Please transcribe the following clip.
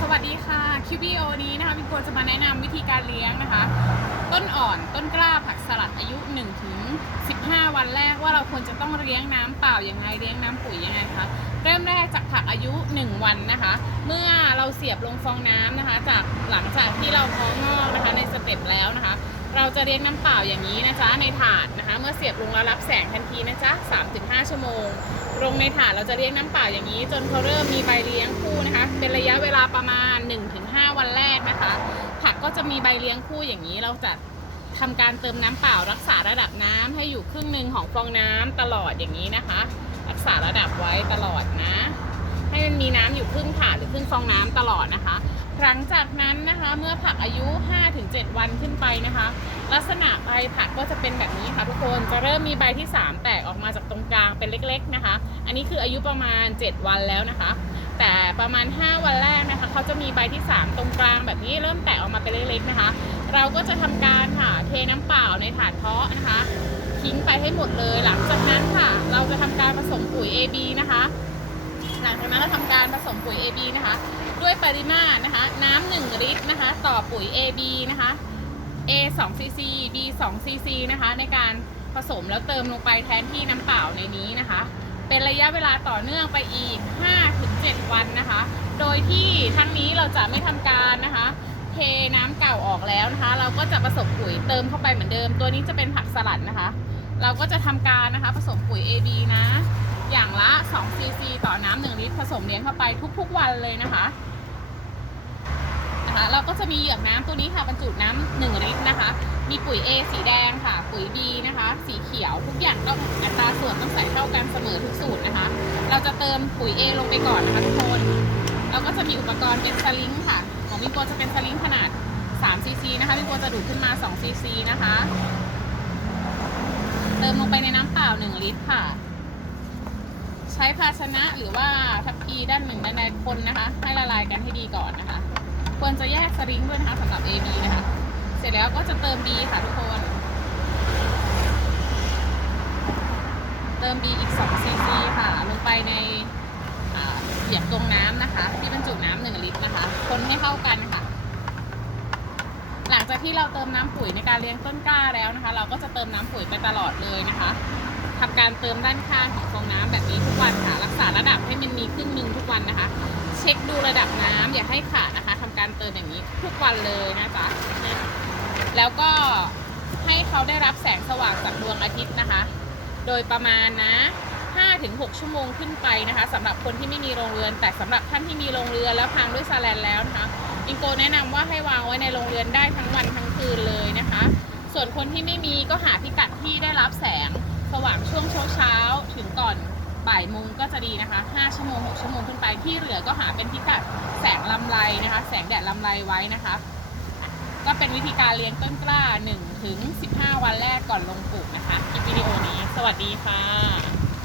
สวัสดีค่ะคลิปวิดีโอนี้นะคะพี่โกจะมาแนะนำวิธีการเลี้ยงนะคะ ต้นอ่อนต้นกล้าผักสลัดอายุ1ถึง15 วันแรกว่าเราควรจะต้องเลี้ยงน้ำเปล่ายังไงเลี้ยงน้ำปุ๋ยยังไงคะเริ่มแรกจากผักอายุ 1 วันนะคะ เมื่อเราเสียบลงฟองน้ำนะคะ จากหลังจากที่เราพองอกนะคะในสเต็ปแล้วนะคะ เราจะเลี้ยงน้ำเปล่าอย่างนี้นะจ๊ะในถาดนะคะ เมื่อเสียบลงแล้วรับแสงทันทีนะจ๊ะ3-5 ชั่วโมง ลงในถาดเราจะเลี้ยงน้ำเปล่าอย่างนี้ จนเขาเริ่มมีใบเลี้ยงคู่นะคะ เป็นระยะเวลาประมาณ 1-5 วันแรกนะคะ ผักก็จะมีใบเลี้ยงคู่อย่างนี้เราจะทำการเติมน้ำเปล่ารักษาระดับน้ำให้อยู่ครึ่งหนึ่งของฟองน้ำตลอดอย่างนี้นะคะ รักษาระดับไว้ตลอดนะ ให้มันมีน้ำอยู่ครึ่งถาดหรือครึ่งฟองน้ำตลอดนะคะ หลังจากนั้นนะคะเมื่อผักอายุ 5-7 วันขึ้นไปนะคะ ลักษณะใบผักก็จะเป็นแบบนี้ค่ะทุกคนจะเริ่มมีใบที่ 3 แตกออกมาจากตรงกลางเป็นเล็ก ๆนะคะ อันนี้คืออายุประมาณ 7 วันแล้วนะคะ แต่ประมาณ 5 วันแรกนะคะเขาจะมีใบที่ 3 ตรงกลางแบบนี้เริ่มแตกออกมาเป็นเล็กๆนะคะ เราก็จะทำการค่ะเทน้ำเปล่าในถาดเพาะนะคะทิ้งไปให้หมดเลยหลังจากนั้นค่ะ เราจะทำการผสมปุ๋ย AB นะคะ หลังจากนั้นเราทำการผสมปุ๋ย AB นะคะ ด้วยปริมาตรนะคะ น้ำ1ลิตรนะคะ ต่อปุ๋ย AB นะคะ A 2 cc B 2 cc นะคะ ในการผสมแล้วเติมลงไปแทนที่น้ำเปล่าในนี้นะคะ เป็นระยะเวลาต่อเนื่องไปอีก 5-7 วันนะคะ โดยที่ทั้งนี้เราจะไม่ทำการนะคะเทน้ำเก่าออกแล้วนะคะ เราก็จะผสมปุ๋ยเติมเข้าไปเหมือนเดิม ตัวนี้จะเป็นผักสลัดนะคะ เราก็จะทำการนะคะผสมปุ๋ย AB นะ อย่างละ2 cc ต่อน้ำ1ลิตรผสมเลี้ยงเข้าไปทุกๆวันเลยนะคะนะคะ เราก็จะมีเหยือกน้ำตัวนี้ค่ะบรรจุน้ำหนึ่งลิตรนะคะ มีปุ๋ย A สีแดงค่ะ ปุ๋ย B นะคะ สีเขียวทุกอย่างต้องอัตราส่วนต้องใส่เท่ากันเสมอทุกสูตรนะคะ เราจะเติมปุ๋ย A ลงไปก่อนนะคะทุกคนเราก็จะมีอุปกรณ์เป็นสลิงค่ะ ของมิโกจะเป็นสลิงขนาด3ซีซีนะคะมิโกจะดูดขึ้นมา2ซีซีนะคะ เติมลงไปในน้ำเปล่า 1 ลิตรค่ะ ช้ภาชนะหรือว่าทัพพีด้านหนึ่งด้านใดคนนะคะ ให้ละลายกันให้ดีก่อนนะคะ ควรจะแยกสลิงด้วยนะคะสำหรับ AB นะคะ เสร็จแล้วก็จะเติม B ค่ะทุกคน เติม B อีก2 cc ค่ะ ลงไปในเหยียบตรงน้ำนะคะ ที่บรรจุน้ำ1ลิตรนะคะ คนให้เข้ากันค่ะ หลังจากที่เราเติมน้ำปุ๋ยในการเลี้ยงต้นกล้าแล้วนะคะ เราก็จะเติมน้ำปุ๋ยไปตลอดเลยนะคะทำการเติมด้านข้างของฟองน้ำแบบนี้ ระดับให้มันมีครึ่งหนึ่งทุกวันนะคะ เช็คดูระดับน้ำอย่าให้ขาดนะคะทำการเติมอย่างนี้ทุกวันเลยนะจ๊ะแล้วก็ให้เขาได้รับแสงสว่างจากดวงอาทิตย์นะคะ โดยประมาณนะ5-6ชั่วโมงขึ้นไปนะคะสำหรับคนที่ไม่มีโรงเรือน แต่สำหรับท่านที่มีโรงเรือนแล้วพางด้วยซาแลนแล้วนะคะอิงโกแนะนำว่าให้วางไว้ในโรงเรือนได้ทั้งวันทั้งคืนเลยนะคะ ส่วนคนที่ไม่มีก็หาพิกัดที่ได้รับแสงสว่างช่วงเช้าเช้าๆถึงก่อน บ่ายโมงก็จะดีนะคะ 5 ชั่วโมง 6 ชั่วโมงขึ้นไปที่เหลือก็หาเป็นพิกัดแสงลำไรนะคะ แสงแดดลำไรไว้นะคะ ก็เป็นวิธีการเลี้ยงต้นกล้า 1-15 วันแรกก่อนลงปลูกนะคะคลิปวิดีโอนี้ สวัสดีค่ะ